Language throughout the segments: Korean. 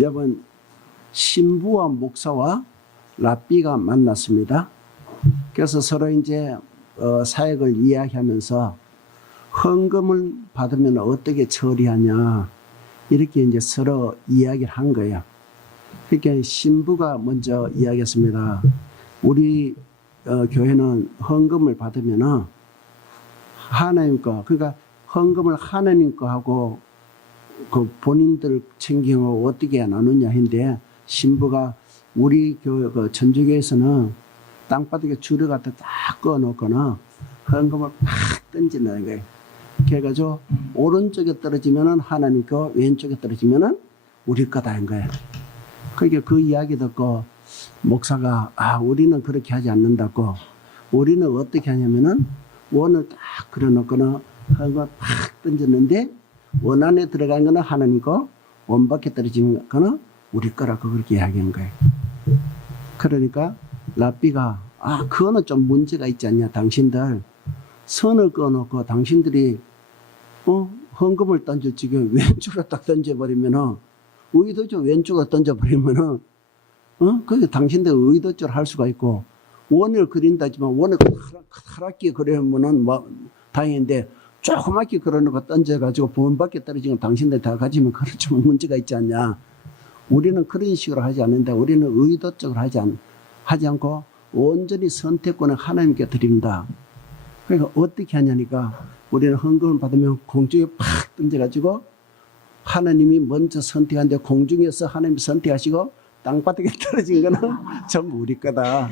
여러분, 신부와 목사와 랍비가 만났습니다. 그래서 서로 이제 사역을 이야기하면서 헌금을 받으면 어떻게 처리하냐 이렇게 이제 서로 이야기를 한 거예요. 그러니까 신부가 먼저 이야기했습니다. 우리 교회는 헌금을 받으면 하나님 거, 그러니까 헌금을 하나님 거 하고 그 본인들 챙기고 어떻게 나누냐 했는데, 신부가 우리 교회 그 천주교에서는 땅바닥에 줄을 갖다 딱 꺼놓거나 헌금을 팍 던진다는 거예요. 그래가지고 오른쪽에 떨어지면은 하나님 거, 왼쪽에 떨어지면은 우리 거다는 거예요. 그러니까 그 이야기 듣고 목사가 우리는 그렇게 하지 않는다고, 우리는 어떻게 하냐면은 원을 딱 그려놓거나 헌금을 팍 던졌는데 원 안에 들어간 거는 하나님 거, 원 밖에 떨어진 거는 우리 거라고 그렇게 이야기한 거예요. 그러니까 랍비가 그거는 좀 문제가 있지 않냐. 당신들 선을 꺼놓고 당신들이 헌금을 던질 적에 왼쪽으로 딱 던져버리면은, 의도적으로 왼쪽으로 던져버리면은 그게 당신들 의도적으로 할 수가 있고, 원을 그린다지만 원을 커다랗게 그리면은 뭐 다행인데 조그맣게 그려놓고 던져가지고 본 밖에 떨어지면 당신들 다 가지면 그런 좀 문제가 있지 않냐. 우리는 그런 식으로 하지 않는다. 우리는 의도적으로 하지 않고 온전히 선택권을 하나님께 드린다. 그러니까 어떻게 하냐니까, 우리는 헌금을 받으면 공중에 팍 던져가지고 하나님이 먼저 선택하는데, 공중에서 하나님이 선택하시고 땅바닥에 떨어진 거는 전부 우리 거다.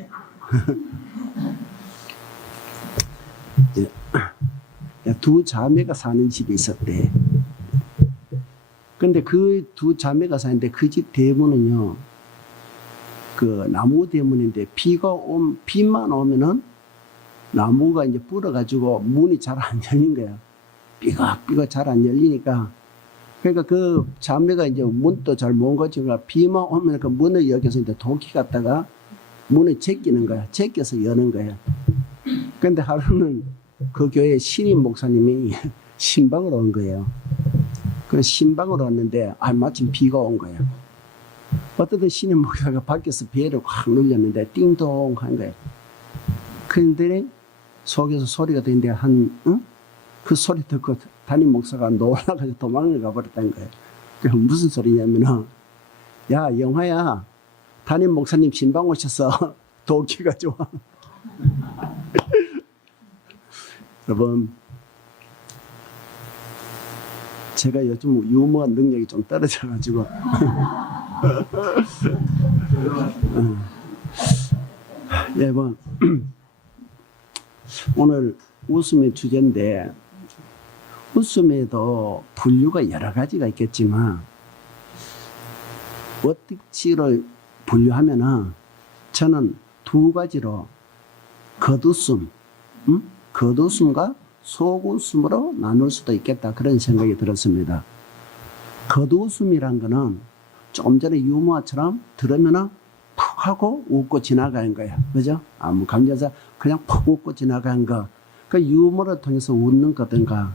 두 자매가 사는 집이 있었대. 근데 그 두 자매가 사는데 그 집 대문은요, 그 나무 대문인데 비만 오면은 나무가 이제 불어가지고 문이 잘 안 열린 거야. 삐걱삐걱 잘 안 열리니까. 그러니까 그 자매가 이제 문도 잘 못 거치니까 비만 오면 그 문을 여기서 이제 도끼 갖다가 문을 제끼는 거야. 제껴서 여는 거야. 근데 하루는 그 교회 신임 목사님이 신방으로 온 거예요. 그래서 신방으로 왔는데 마침 비가 온 거예요. 어떤 신임 목사가 밖에서 배를 확 눌렸는데 띵동 한 거예요. 그런데 속에서 소리가 들리는데 그 소리 듣고 담임 목사가 놀라가지고 도망을 가버렸다는 거예요. 그래서 무슨 소리냐면은, 야 영화야, 담임 목사님 신방 오셔서 도끼 가져와. 여러분, 제가 요즘 유머 능력이 좀 떨어져가지고 여러분, 오늘 웃음의 주제인데, 웃음에도 분류가 여러 가지가 있겠지만 어떻게를 분류하면은 저는 두 가지로 겉웃음과 속웃음으로 나눌 수도 있겠다, 그런 생각이 들었습니다. 겉웃음이란 거는 조금 전에 유머처럼 들으면은 푹 하고 웃고 지나가는 거야. 그죠? 아무 감정사 그냥 푹 웃고 지나가는 거. 그 유머를 통해서 웃는 거든가,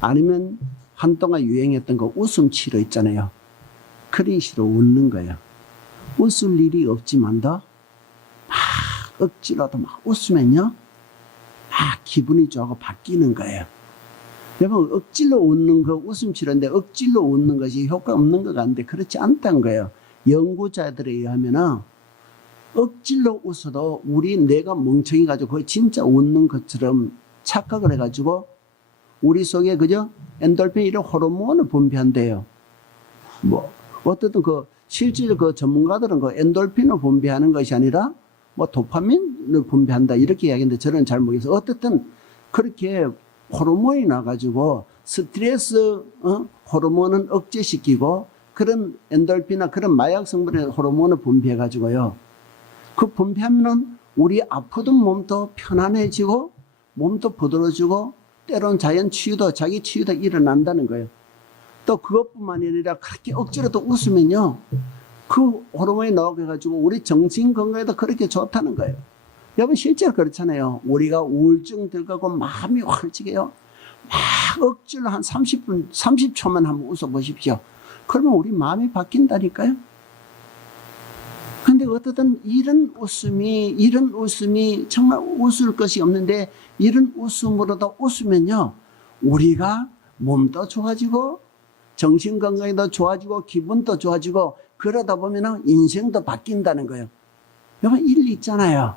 아니면 한동안 유행했던 거 웃음치료 있잖아요. 그런 식으로 웃는 거예요. 웃을 일이 없지만도 막 억지로도 막 웃으면요, 막 기분이 좋아하고 바뀌는 거예요. 여러분, 억지로 웃는 거 웃음치료인데 억지로 웃는 것이 효과 없는 것 같은데 그렇지 않다는 거예요. 연구자들에 의하면 억지로 웃어도 내가 멍청이 가지고 거의 진짜 웃는 것처럼 착각을 해가지고 우리 속에 그저 엔돌핀 이런 호르몬을 분비한대요. 뭐 어쨌든 실질 전문가들은 엔돌핀을 분비하는 것이 아니라 도파민을 분비한다 이렇게 이야기하는데, 저는 잘 모르겠어요. 어쨌든 그렇게 호르몬이 나가지고 스트레스 호르몬은 억제시키고, 그런 엔돌핀이나 그런 마약 성분의 호르몬을 분비해가지고요, 그 분비하면은 우리 아프던 몸도 편안해지고 몸도 부드러워지고 때론 자기 치유도 일어난다는 거예요. 또 그것뿐만 아니라 그렇게 억지로 또 웃으면요, 그 호르몬이 나오게 해가지고 우리 정신 건강에도 그렇게 좋다는 거예요. 여러분, 실제로 그렇잖아요. 우리가 우울증 들고 마음이 헐지게요, 막 억지로 한 30분, 30초만 한번 웃어보십시오. 그러면 우리 마음이 바뀐다니까요. 근데 어떻든 이런 웃음이 정말 웃을 것이 없는데 이런 웃음으로도 웃으면요. 우리가 몸도 좋아지고 정신건강도 좋아지고 기분도 좋아지고 그러다 보면 인생도 바뀐다는 거예요. 여러분 일리 있잖아요.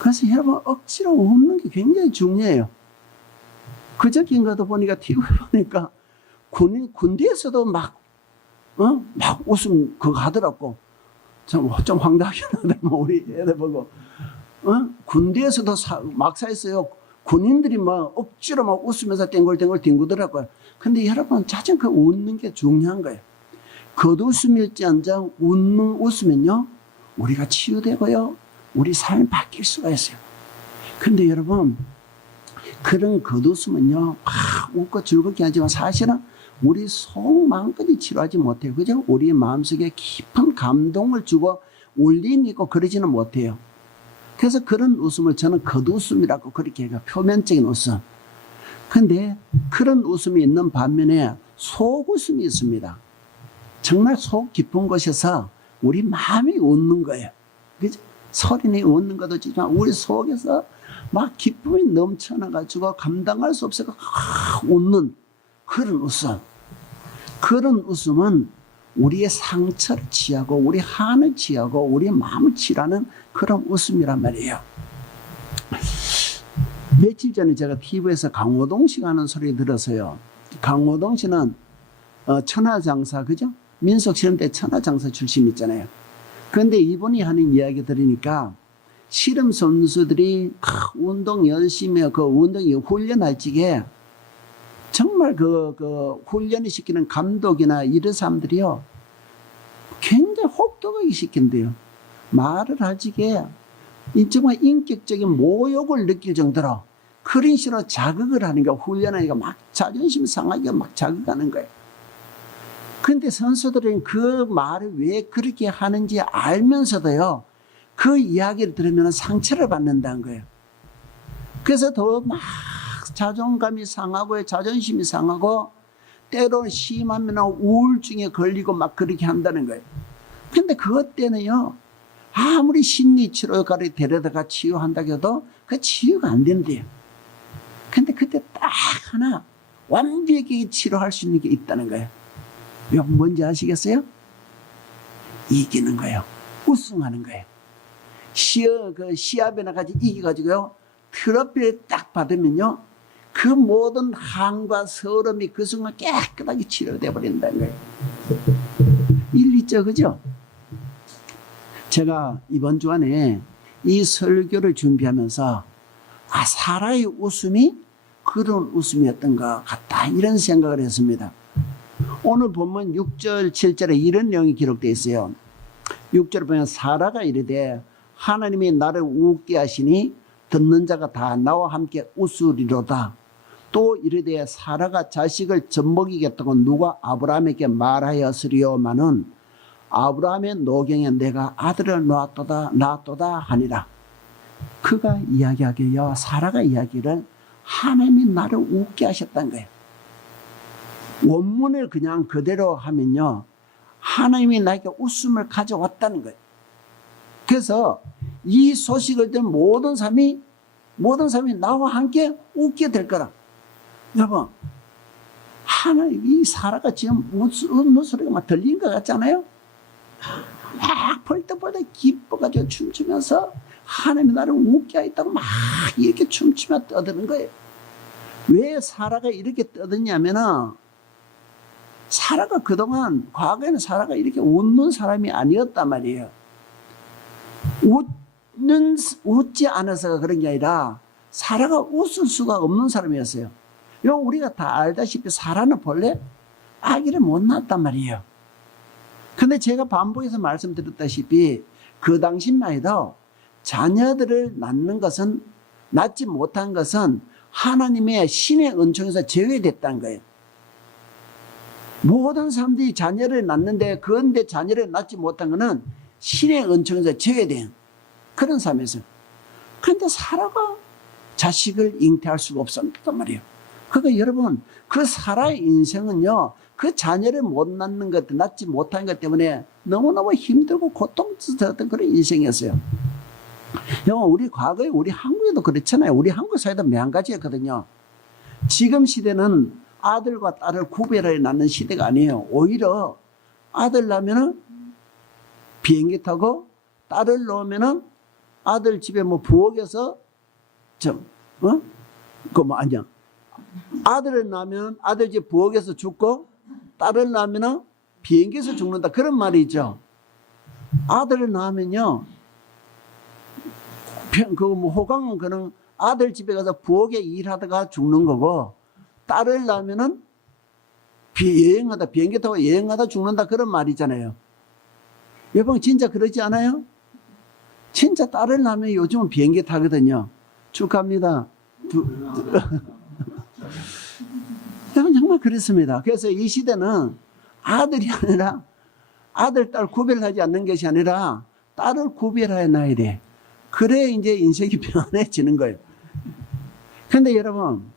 그래서 여러분 억지로 웃는 게 굉장히 중요해요. 그저께인가도 보니까 TV에 보니까 군대에서도 막 웃음 그거 하더라고. 좀 황당하긴 하더만 우리 애들 보고. 군대에서도 막사했어요. 군인들이 막 억지로 막 웃으면서 땡글땡글 뒹구더라고요. 근데 여러분 자전거 웃는 게 중요한 거예요. 겉웃음일지언정 웃으면요 우리가 치유되고요 우리 삶이 바뀔 수가 있어요. 근데 여러분 그런 겉웃음은요 막 웃고 즐겁게 하지만 사실은 우리 속 마음까지 치료하지 못해요. 그죠? 우리의 마음속에 깊은 감동을 주고 울림이 있고 그러지는 못해요. 그래서 그런 웃음을 저는 겉웃음이라고 그렇게 해요. 표면적인 웃음. 근데 그런 웃음이 있는 반면에 속웃음이 있습니다. 정말 속 깊은 곳에서 우리 마음이 웃는 거예요. 그죠? 소리내 웃는 것도 있지만 우리 속에서 막 기쁨이 넘쳐나가지고 감당할 수 없어서 웃는 그런 웃음. 그런 웃음은 우리의 상처를 치유하고 우리 한을 치유하고 우리의 마음을 치유하는 그런 웃음이란 말이에요. 며칠 전에 제가 TV에서 강호동 씨가 하는 소리 들었어요. 강호동 씨는 천하장사, 그죠? 민속시험대 천하장사 출신 있잖아요. 그런데 이분이 하는 이야기 들으니까 씨름 선수들이 운동 열심히 그 운동 훈련할 적에 정말 그 훈련을 시키는 감독이나 이런 사람들이요 굉장히 혹독하게 시킨대요. 말을 할 적에 정말 인격적인 모욕을 느낄 정도로 그런 식으로 자극을 하니까 훈련하니까 막 자존심 상하게 막 자극하는 거예요. 그런데 선수들은 그 말을 왜 그렇게 하는지 알면서도요 그 이야기를 들으면 상처를 받는다는 거예요. 그래서 더 막 자존감이 상하고 자존심이 상하고 때로는 심하면 우울증에 걸리고 막 그렇게 한다는 거예요. 근데 그것 때는요 아무리 심리치료가를 데려다가 치유한다고 해도 그 치유가 안 된대요. 근데 그때 딱 하나 완벽하게 치료할 수 있는 게 있다는 거예요. 이거 뭔지 아시겠어요? 이기는 거예요. 우승하는 거예요. 시합에 나가지 이겨가지고요 트로피를 딱 받으면요 그 모든 한과 서름이 그 순간 깨끗하게 치료돼 버린다는 거예요. 일리 있죠, 그죠? 제가 이번 주 안에 이 설교를 준비하면서 사라의 웃음이 그런 웃음이었던 것 같다 이런 생각을 했습니다. 오늘 본문 6절 7절에 이런 내용이 기록되어 있어요. 6절을 보면 사라가 이르되 하나님이 나를 웃게 하시니 듣는 자가 다 나와 함께 웃으리로다. 또 이르되 사라가 자식을 젖먹이겠다고 누가 아브라함에게 말하였으리요마는 아브라함의 노경에 내가 아들을 낳았도다 하니라. 그가 이야기하기요 사라가 이야기를 하나님이 나를 웃게 하셨다는 거예요. 원문을 그냥 그대로 하면요 하나님이 나에게 웃음을 가져왔다는 거예요. 그래서 이 소식을 들은 모든 사람이 나와 함께 웃게 될 거라. 여러분 하나님이 사라가 지금 웃는 소리가 막 들리는 것 같잖아요. 막 벌떡벌떡 기뻐가지고 춤추면서 하나님이 나를 웃게 하겠다고 막 이렇게 춤추며 떠드는 거예요. 왜 사라가 이렇게 떠드냐면은 사라가 그동안 과거에는 사라가 이렇게 웃는 사람이 아니었단 말이에요. 웃지 않아서가 그런 게 아니라 사라가 웃을 수가 없는 사람이었어요. 우리가 다 알다시피 사라는 본래 아기를 못 낳았단 말이에요. 근데 제가 반복해서 말씀드렸다시피 그 당시만 해도 자녀들을 낳지 못한 것은 하나님의 신의 은총에서 제외됐다는 거예요. 모든 사람들이 자녀를 낳는데 그런데 자녀를 낳지 못한 것은 신의 은총에서 제외된 그런 삶이었어요. 그런데 사라가 자식을 잉태할 수가 없었단 말이에요. 그러니까 여러분, 그 사라의 인생은요, 그 자녀를 못 낳는 것, 낳지 못한 것 때문에 너무너무 힘들고 고통스러웠던 그런 인생이었어요. 여러분, 우리 과거에 우리 한국에도 그렇잖아요. 우리 한국 사회도 매한가지였거든요. 지금 시대는 아들과 딸을 구별해 낳는 시대가 아니에요. 오히려 아들 낳으면은 비행기 타고 딸을 낳으면은 아들 집에 뭐 부엌에서 아니야. 아들을 낳으면 아들 집 부엌에서 죽고 딸을 낳으면 비행기에서 죽는다. 그런 말이 있죠. 아들을 낳으면요. 호강은 그는 아들 집에 가서 부엌에 일하다가 죽는 거고, 딸을 낳으면은 비행기 타고 여행하다 죽는다. 그런 말이잖아요. 여러분, 진짜 그러지 않아요? 진짜 딸을 낳으면 요즘은 비행기 타거든요. 축하합니다. 여러분, 정말 그렇습니다. 그래서 이 시대는 아들이 아니라 아들, 딸 구별하지 않는 것이 아니라 딸을 구별하여 놔야 돼. 그래 이제 인생이 편해지는 거예요. 그런데 여러분,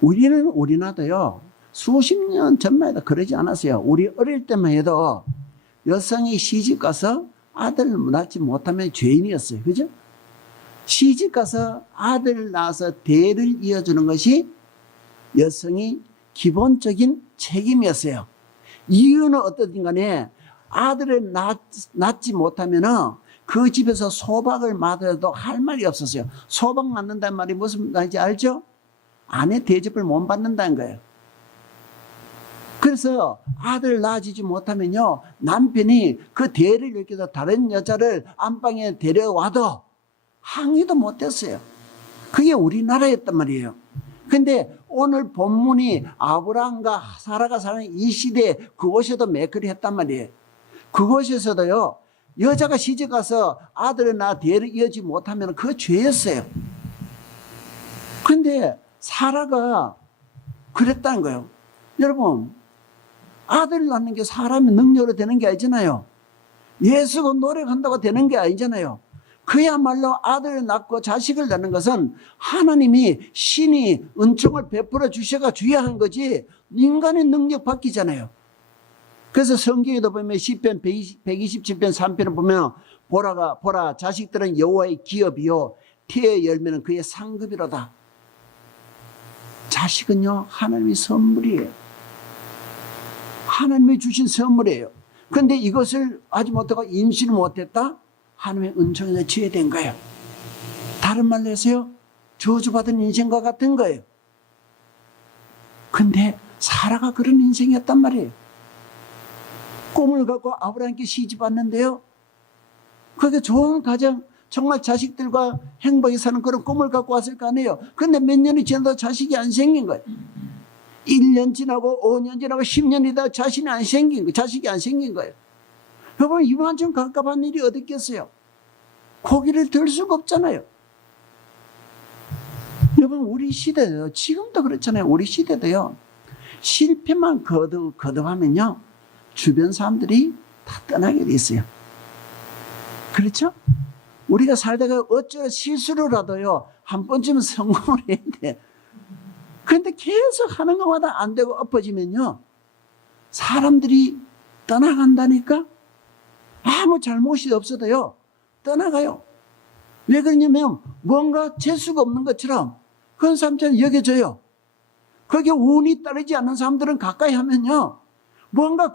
우리나라도요, 수십 년 전만 해도 그러지 않았어요. 우리 어릴 때만 해도 여성이 시집 가서 아들을 낳지 못하면 죄인이었어요. 그죠? 시집 가서 아들을 낳아서 대를 이어주는 것이 여성이 기본적인 책임이었어요. 이유는 어떻든 간에 아들을 낳지 못하면 그 집에서 소박을 맞아도 할 말이 없었어요. 소박 맞는다는 말이 무슨 말인지 알죠? 아내 대접을 못 받는다는 거예요. 그래서 아들을 낳아주지 못하면요, 남편이 그 대를 일으켜서 다른 여자를 안방에 데려와도 항의도 못했어요. 그게 우리나라였단 말이에요. 근데 오늘 본문이 아브라함과 사라가 사는 이 시대에 그곳에도 매크리 했단 말이에요. 그곳에서도요, 여자가 시집 가서 아들을 낳아 대를 이어지 못하면 그 죄였어요. 근데 사라가 그랬다는 거예요. 여러분, 아들 낳는 게 사람의 능력으로 되는 게 아니잖아요. 예수가 노력한다고 되는 게 아니잖아요. 그야말로 아들을 낳고 자식을 낳는 것은 하나님이 신이 은총을 베풀어 주셔가 줘야 한 거지 인간의 능력 바뀌잖아요. 그래서 성경에도 보면 시편 127편 3편을 보면 보라 자식들은 여호와의 기업이요 태의 열매는 그의 상급이로다. 자식은요 하나님의 선물이에요. 하나님이 주신 선물이에요. 그런데 이것을 하지 못하고 임신을 못했다? 하나님의 은총에서 지혜된 거예요. 다른 말로 해서요, 저주받은 인생과 같은 거예요. 근데 사라가 그런 인생이었단 말이에요. 꿈을 갖고 아브라함께 시집 왔는데요, 그게 좋은 가정, 정말 자식들과 행복히 사는 그런 꿈을 갖고 왔을 거 아니에요. 근데 몇 년이 지나도 자식이 안 생긴 거예요. 1년 지나고 5년 지나고 10년이다 자식이 안 생긴 거예요. 여러분, 이만큼 갑갑한 일이 어디 있겠어요? 고기를 들 수가 없잖아요. 여러분, 우리 시대도 지금도 그렇잖아요. 우리 시대도요, 실패만 거듭하면요 주변 사람들이 다 떠나게 돼 있어요. 그렇죠? 우리가 살다가 어쩌 실수로라도요 한 번쯤은 성공을 해야 돼. 그런데 계속 하는 것마다 안 되고 엎어지면요 사람들이 떠나간다니까. 아무 잘못이 없어도요 떠나가요. 왜 그러냐면 뭔가 재수가 없는 것처럼 그런 사람처럼 여겨져요. 거기에 운이 따르지 않는 사람들은 가까이 하면요 뭔가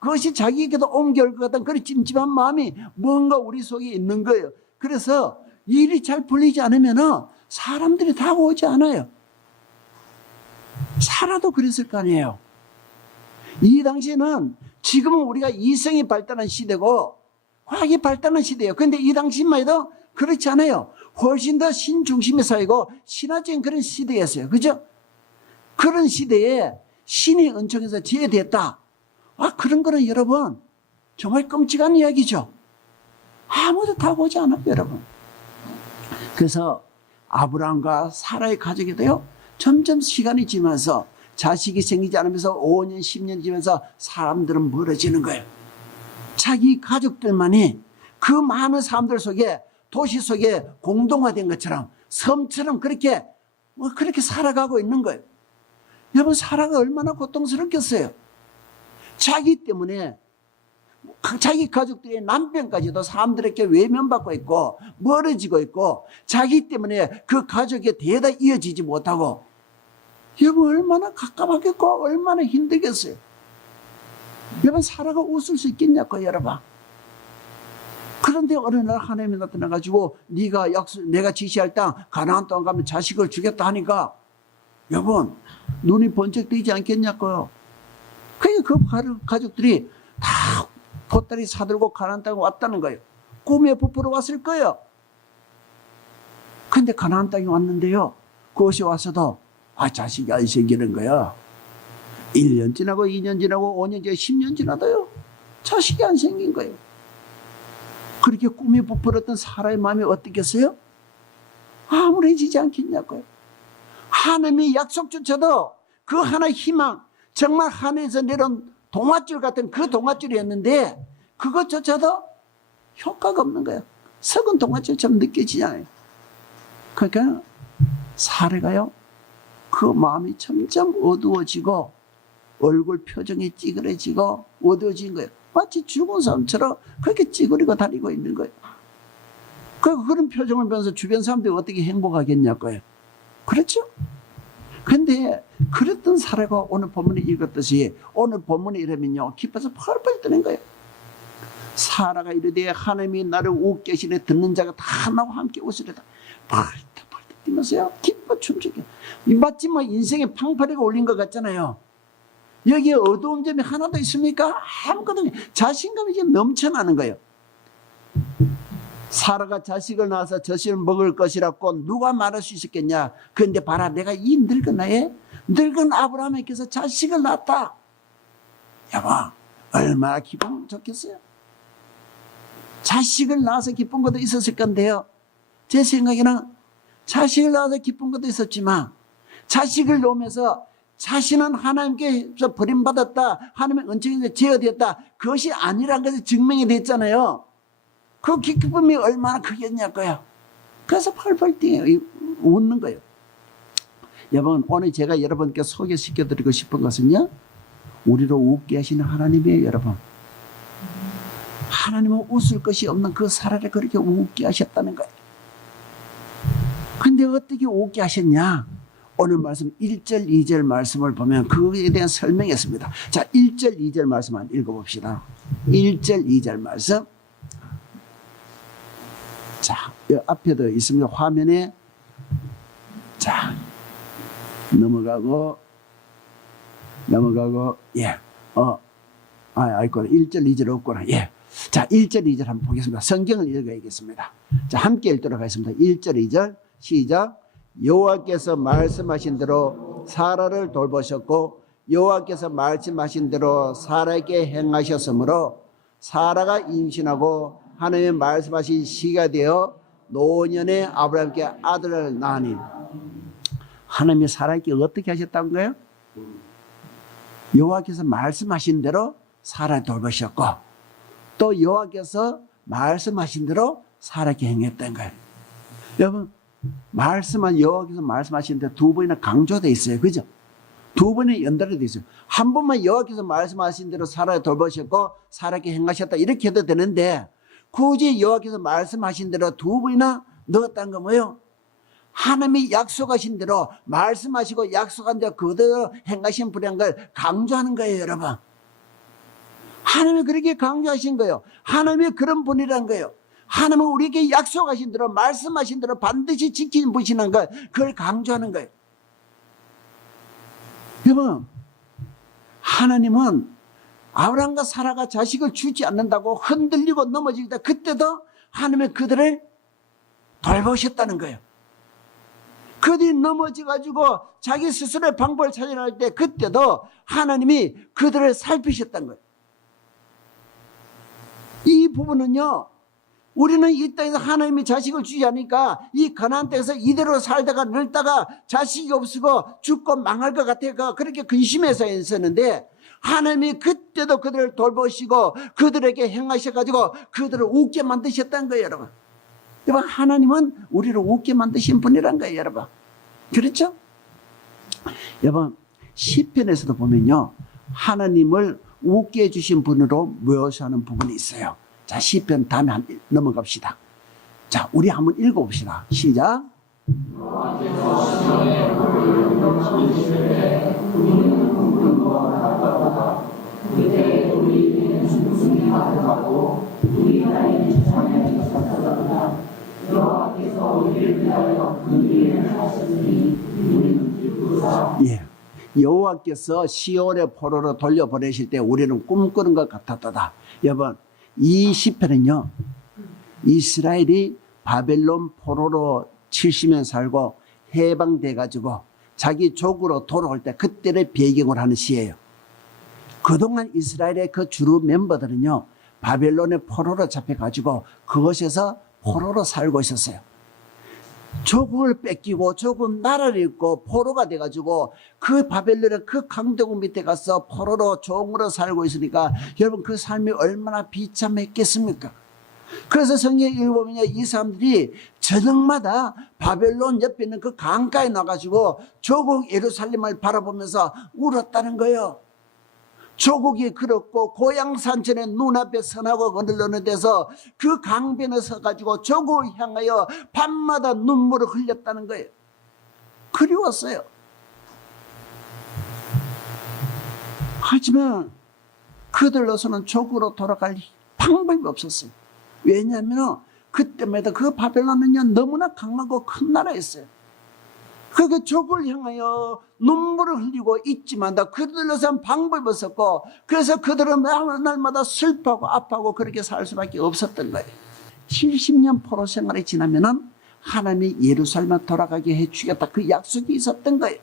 그것이 자기에게도 옮겨올 것 같은 그런 찜찜한 마음이 뭔가 우리 속에 있는 거예요. 그래서 일이 잘 풀리지 않으면 사람들이 다가오지 않아요. 사라도 그랬을 거 아니에요. 이 당시에는 지금은 우리가 이성이 발달한 시대고 과학이 발달한 시대예요. 그런데 이 당시만 해도 그렇지 않아요. 훨씬 더 신중심의 사회고 신화적인 그런 시대였어요. 그죠? 그런 시대에 신의 은총에서 지혜됐다. 그런 거는 여러분 정말 끔찍한 이야기죠. 아무도 다가오지 않아요, 여러분. 그래서 아브라함과 사라의 가족에도요 점점 시간이 지나면서 자식이 생기지 않으면서 5년 10년 지나면서 사람들은 멀어지는 거예요. 자기 가족들만이 그 많은 사람들 속에 도시 속에 공동화된 것처럼 섬처럼 그렇게 살아가고 있는 거예요. 여러분, 사라가 얼마나 고통스럽겠어요. 자기 때문에 자기 가족들의 남편까지도 사람들에게 외면받고 있고 멀어지고 있고, 자기 때문에 그 가족의 대가 이어지지 못하고, 여러분 얼마나 갑갑하겠고 얼마나 힘들겠어요. 여러분, 사라가 웃을 수 있겠냐고 여러분. 그런데 어느 날 하나님이 나타나가지고 내가 지시할 땅 가나안 땅 가면 자식을 주겠다 하니까 여러분 눈이 번쩍 뜨이지 않겠냐고요. 그러니까 그 가족들이 다 보따리 사들고 가나안 땅에 왔다는 거예요. 꿈에 부풀어 왔을 거예요. 근데 가나안 땅에 왔는데요, 그것이 와서도 자식이 안 생기는 거야. 1년 지나고 2년 지나고 5년 지나고 10년 지나도요 자식이 안 생긴 거예요. 그렇게 꿈에 부풀었던 사라의 마음이 어떻겠어요? 아무래지지 않겠냐고요. 하나님의 약속조차도 그 하나의 희망, 정말 하늘에서 내려온 동아줄 같은 그 동아줄이었는데 그것조차도 효과가 없는 거예요. 썩은 동아줄처럼 느껴지잖아요. 그러니까 사라가요, 그 마음이 점점 어두워지고 얼굴 표정이 찌그러지고 어두워진 거예요. 마치 죽은 사람처럼 그렇게 찌그리고 다니고 있는 거예요. 그런 표정을 보면서 주변 사람들이 어떻게 행복하겠냐고요. 그렇죠? 근데 그랬던 사라가 오늘 본문에 읽었듯이 오늘 본문에 이러면요 기뻐서 펄펄 뜨는 거예요. 사라가 이르되 하나님이 나를 웃게 하시네, 듣는 자가 다 나와 함께 웃으리다. 펄떡 뛰면서요 기뻐 춤추게. 마치 뭐 인생의 팡파리가 올린 것 같잖아요. 여기에 어두운 점이 하나도 있습니까? 아무것도 없어요. 자신감이 지금 넘쳐나는 거예요. 사라가 자식을 낳아서 젖을 먹을 것이라고 누가 말할 수 있었겠냐. 그런데 봐라, 내가 이 늙은 아브라함에게서 자식을 낳았다. 여보, 얼마나 기쁘면 좋겠어요. 자식을 낳아서 기쁜 것도 있었을 건데요, 제 생각에는 자식을 낳아서 기쁜 것도 있었지만 자식을 놓으면서 자신은 하나님께서 버림받았다, 하나님의 은총에서 제어되었다, 그것이 아니라는 것이 증명이 됐잖아요. 그 기쁨이 얼마나 크겠냐고요. 그래서 펄펄 뛰어요. 웃는 거예요. 여러분, 오늘 제가 여러분께 소개시켜드리고 싶은 것은요, 우리를 웃게 하시는 하나님이에요. 여러분, 하나님은 웃을 것이 없는 그 사라를 그렇게 웃게 하셨다는 거예요. 근데 어떻게 웃게 하셨냐? 오늘 말씀 1절 2절 말씀을 보면 그거에 대한 설명했습니다. 자, 1절 2절 말씀 한번 읽어봅시다. 1절 2절 말씀. 자, 여기 앞에도 있습니다. 화면에. 자, 넘어가고, 예. 아이고, 1절 2절 없구나. 예. 자, 1절 2절 한번 보겠습니다. 성경을 읽어야겠습니다. 자, 함께 읽도록 하겠습니다. 1절 2절 시작. 여호와께서 말씀하신 대로 사라를 돌보셨고 여호와께서 말씀하신 대로 사라에게 행하셨으므로 사라가 임신하고 하나님의 말씀하신 시기가 되어 노년에 아브라함께 아들을 낳으니. 하나님이 사라에게 어떻게 하셨다는 거예요? 여호와께서 말씀하신 대로 사라를 돌보셨고 또 여호와께서 말씀하신 대로 사라에게 행했다는 거예요. 여러분, 여호와께서 말씀하신 데 두 번이나 강조되어 있어요. 그죠? 두 번이 연달아 되어 있어요. 한 번만 여호와께서 말씀하신 대로 사라를 돌보셨고 사라에게 행하셨다 이렇게 해도 되는데 굳이 여호와께서 말씀하신 대로 두 번이나 넣었다는 건 뭐예요? 하나님이 약속하신 대로 말씀하시고 약속한 대로 그대로 행하신 분이란 걸 강조하는 거예요. 여러분, 하나님이 그렇게 강조하신 거예요. 하나님이 그런 분이란 거예요. 하나님은 우리에게 약속하신 대로 말씀하신 대로 반드시 지키는 분이라는 걸, 그걸 강조하는 거예요. 여러분, 하나님은 아브라함과 사라가 자식을 주지 않는다고 흔들리고 넘어질 때 그때도 하나님은 그들을 돌보셨다는 거예요. 그들이 넘어져가지고 자기 스스로의 방법을 찾아낼 때 그때도 하나님이 그들을 살피셨다는 거예요. 이 부분은요, 우리는 이 땅에서 하나님이 자식을 주지 않으니까 이 가나안 땅에서 이대로 살다가 늙다가 자식이 없고 죽고 망할 것 같아서 그렇게 근심해서 했었는데 하나님이 그때도 그들을 돌보시고 그들에게 행하셔가지고 그들을 웃게 만드셨다는 거예요. 여러분, 하나님은 우리를 웃게 만드신 분이란 거예요. 여러분, 그렇죠? 여러분, 시편에서도 보면요, 하나님을 웃게 해주신 분으로 묘사하는 부분이 있어요. 자, 시편 다음에 넘어갑시다. 자, 우리 한번 읽어봅시다. 시작. 예, 여호와께서 시온의 포로로 돌려보내실 때 우리는 꿈꾸는 것 같았다. 여러분, 이 시편은요, 이스라엘이 바벨론 포로로 70년 살고 해방돼 가지고 자기 족으로 돌아올 때 그때를 배경으로 하는 시예요. 그동안 이스라엘의 그 주로 멤버들은요, 바벨론의 포로로 잡혀가지고 그곳에서 포로로 살고 있었어요. 족을 뺏기고 족은 나라를 잃고 포로가 돼가지고 그 바벨론의 그 강대국 밑에 가서 포로로 종으로 살고 있으니까 여러분, 그 삶이 얼마나 비참했겠습니까? 그래서 성경에 읽어보면 이 사람들이 저녁마다 바벨론 옆에 있는 그 강가에 나가지고 조국 예루살렘을 바라보면서 울었다는 거예요. 조국이 그렇고 고향 산천에 눈앞에 선하고 거들르는 데서 그 강변에 서가지고 조국을 향하여 밤마다 눈물을 흘렸다는 거예요. 그리웠어요. 하지만 그들로서는 조국으로 돌아갈 방법이 없었어요. 왜냐하면 그때마다 그 바벨론은요, 너무나 강하고 큰 나라였어요. 그 족을 향하여 눈물을 흘리고 있지만 그들로서는 방법이 없었고, 그래서 그들은 날마다 슬퍼하고 아파하고 그렇게 살 수밖에 없었던 거예요. 70년 포로 생활이 지나면은 하나님이 예루살렘에 돌아가게 해주겠다, 그 약속이 있었던 거예요.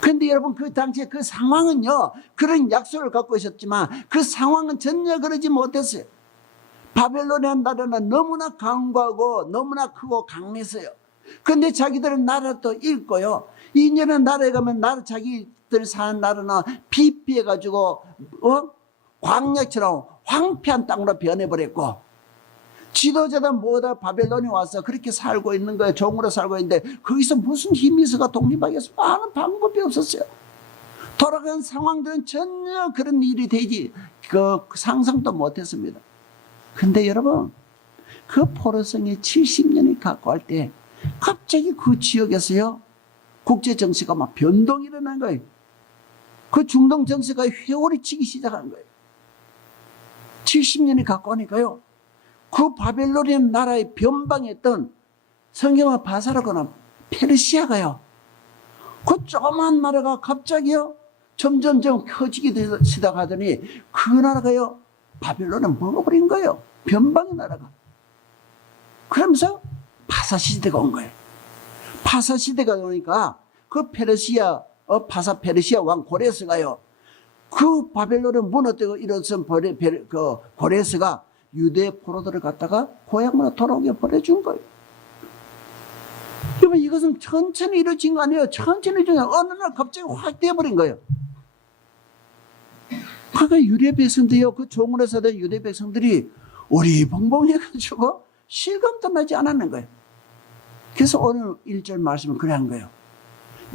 그런데 여러분, 그 당시에 그 상황은요, 그런 약속을 갖고 있었지만 그 상황은 전혀 그러지 못했어요. 바벨론의 나라는 너무나 강고하고 너무나 크고 강했어요. 근데 자기들은 나라도 잃고요, 이제는 나라에 가면 자기들 사는 나라는 비피해가지고 광야처럼 황폐한 땅으로 변해버렸고, 지도자들 모두 바벨론에 와서 그렇게 살고 있는 거예요. 종으로 살고 있는데 거기서 무슨 힘이 있어가 독립하겠습니까? 하는 방법이 없었어요. 돌아간 상황들은 전혀 그런 일이 되지 상상도 못했습니다. 근데 여러분, 그 포로성이 70년이 가까울 때 갑자기 그 지역에서요, 국제 정세가 막 변동이 일어난 거예요. 그 중동 정세가 회오리 치기 시작한 거예요. 70년이 가까우니까요, 그 바벨론의 나라의 변방했던 성경을 바사라거나 페르시아가요, 그 조그만 나라가 갑자기요 점점점 커지게 시작하더니 그 나라가요 바벨론을 먹어버린 거예요. 변방의 나라가. 그러면서 파사시대가 온 거예요. 파사시대가 오니까 그 페르시아 왕 고레스가요, 그 바벨론을 무너뜨리고 일어선 그 고레스가 유대 포로들을 갖다가 고향으로 돌아오게 보내준 거예요. 여러분, 이것은 천천히 이루어진 거 아니에요. 천천히 이루어진 거, 어느 날 갑자기 확 되어버린 거예요. 그러니까 유대 백성들이요, 그 종으로 사던 유대 백성들이 우리벙벙해가지고 실감도 나지 않았는 거예요. 그래서 오늘 1절 말씀은 그래 한 거예요.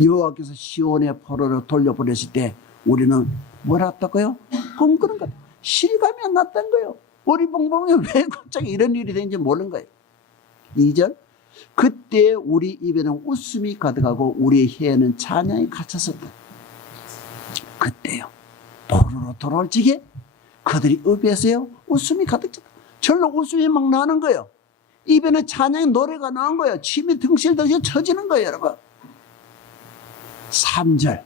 여호와께서 시온의 포로를 돌려보냈을 때 우리는 뭘 했다고요? 꿈꾸는 거예요. 실감이 안 났다는 거예요. 우리벙벙해 왜 갑자기 이런 일이 되는지 모르는 거예요. 2절, 그때 우리 입에는 웃음이 가득하고 우리의 혀에는 찬양이 갇혔었다. 그때요, 포로로 돌아올 적에 그들이 입에서요 웃음이 가득 찼다. 절로 웃음이 막 나는 거예요. 입에는 찬양의 노래가 나온 거예요. 침이 등실등실 쳐지는 거예요, 여러분. 3절,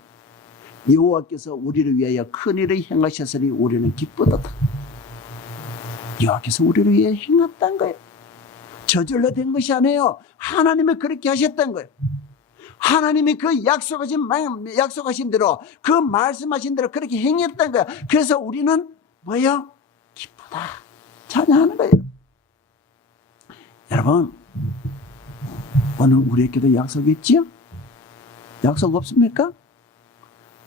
여호와께서 우리를 위하여 큰 일을 행하셨으니 우리는 기쁘도다. 여호와께서 우리를 위해 행했다는 거예요. 저절로 된 것이 아니에요. 하나님이 그렇게 하셨다는 거예요. 하나님이 그 약속하신 대로, 그 말씀하신 대로 그렇게 행했다는 거예요. 그래서 우리는 뭐예요? 기쁘다, 찬양하는 거예요. 여러분, 오늘 우리에게도 약속이 있지요? 약속 없습니까?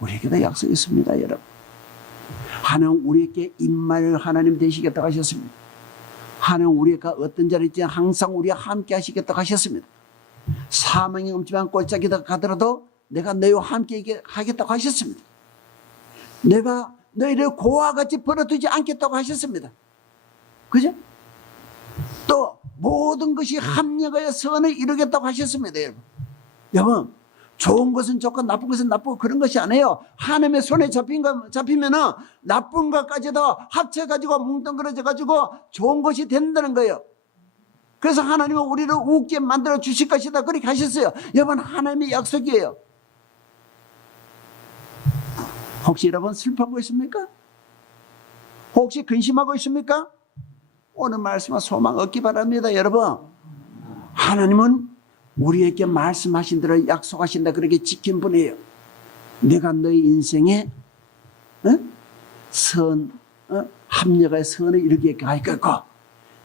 우리에게도 약속이 있습니다, 여러분. 하나님 우리에게 임마누엘 하나님 되시겠다고 하셨습니다. 하나님 우리가 어떤 자리에 있지 항상 우리와 함께 하시겠다고 하셨습니다. 사망이 엄지만 꼴짝이다 가더라도 내가 너희와 함께 하겠다고 하셨습니다. 내가 너희를 고와 같이 버려두지 않겠다고 하셨습니다. 그죠? 또 모든 것이 합력하여 선을 이루겠다고 하셨습니다. 여러분 좋은 것은 좋고 나쁜 것은 나쁘고 그런 것이 아니에요. 하나님의 손에 잡히면은 나쁜 것까지도 합쳐가지고 뭉뚱그려져가지고 좋은 것이 된다는 거예요. 그래서 하나님은 우리를 웃게 만들어 주실 것이다 그렇게 하셨어요. 여러분 하나님의 약속이에요. 혹시 여러분 슬퍼하고 있습니까? 혹시 근심하고 있습니까? 오늘 말씀과 소망 얻기 바랍니다. 여러분 하나님은 우리에게 말씀하신 대로 약속하신다 그렇게 지킨 분이에요. 내가 너희 인생에 합력의 선을 이루게 하겠고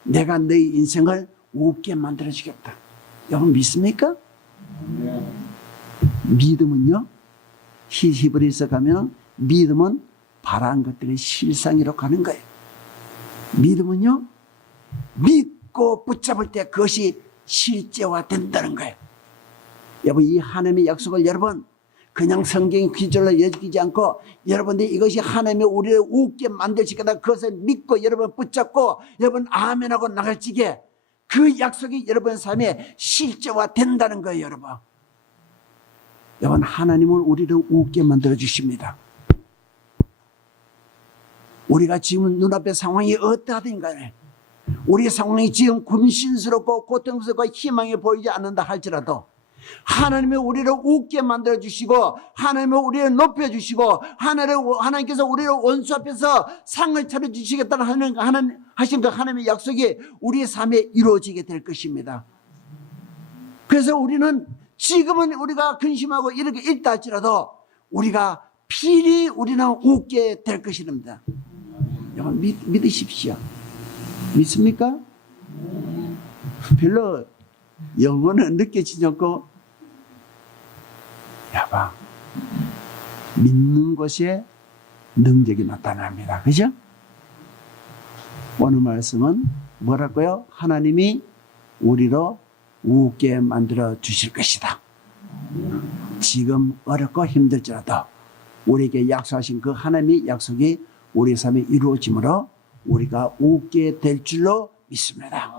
내가 너희 인생을 웃게 만들어 주겠다. 여러분 믿습니까? 믿음은요 히브리서 가면 믿음은 바라는 것들의 실상이로 가는 거예요. 믿음은요 믿고 붙잡을 때 그것이 실제화 된다는 거예요. 여러분 이 하나님의 약속을 여러분 그냥 성경의 기절로 여기지 않고 여러분들이 이것이 하나님의 우리를 웃게 만들시겠다 그것을 믿고 여러분 붙잡고 여러분 아멘하고 나갈 적에 그 약속이 여러분 삶에 실제화 된다는 거예요. 여러분 하나님은 우리를 웃게 만들어 주십니다. 우리가 지금 눈앞의 상황이 어떠하든 간에 우리 상황이 지금 근심스럽고 고통스럽고 희망이 보이지 않는다 할지라도 하나님이 우리를 웃게 만들어 주시고 하나님이 우리를 높여 주시고 하나님께서 우리를 원수 앞에서 상을 차려 주시겠다는 하신 그 하나님의 약속이 우리의 삶에 이루어지게 될 것입니다. 그래서 우리는 지금은 우리가 근심하고 이렇게 있다 할지라도 우리가 필히 우리는 웃게 될 것입니다. 여러분 믿으십시오. 믿습니까? 별로 영혼은 느껴지지 않고 야봐 믿는 것에 능력이 나타납니다. 그죠? 오늘 말씀은 뭐라고요? 하나님이 우리로 웃게 만들어 주실 것이다. 지금 어렵고 힘들지라도 우리에게 약속하신 그 하나님의 약속이 우리 삶에 이루어짐으로 우리가 웃게 될 줄로 믿습니다.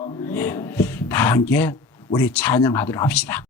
다 함께 우리 찬양하도록 합시다.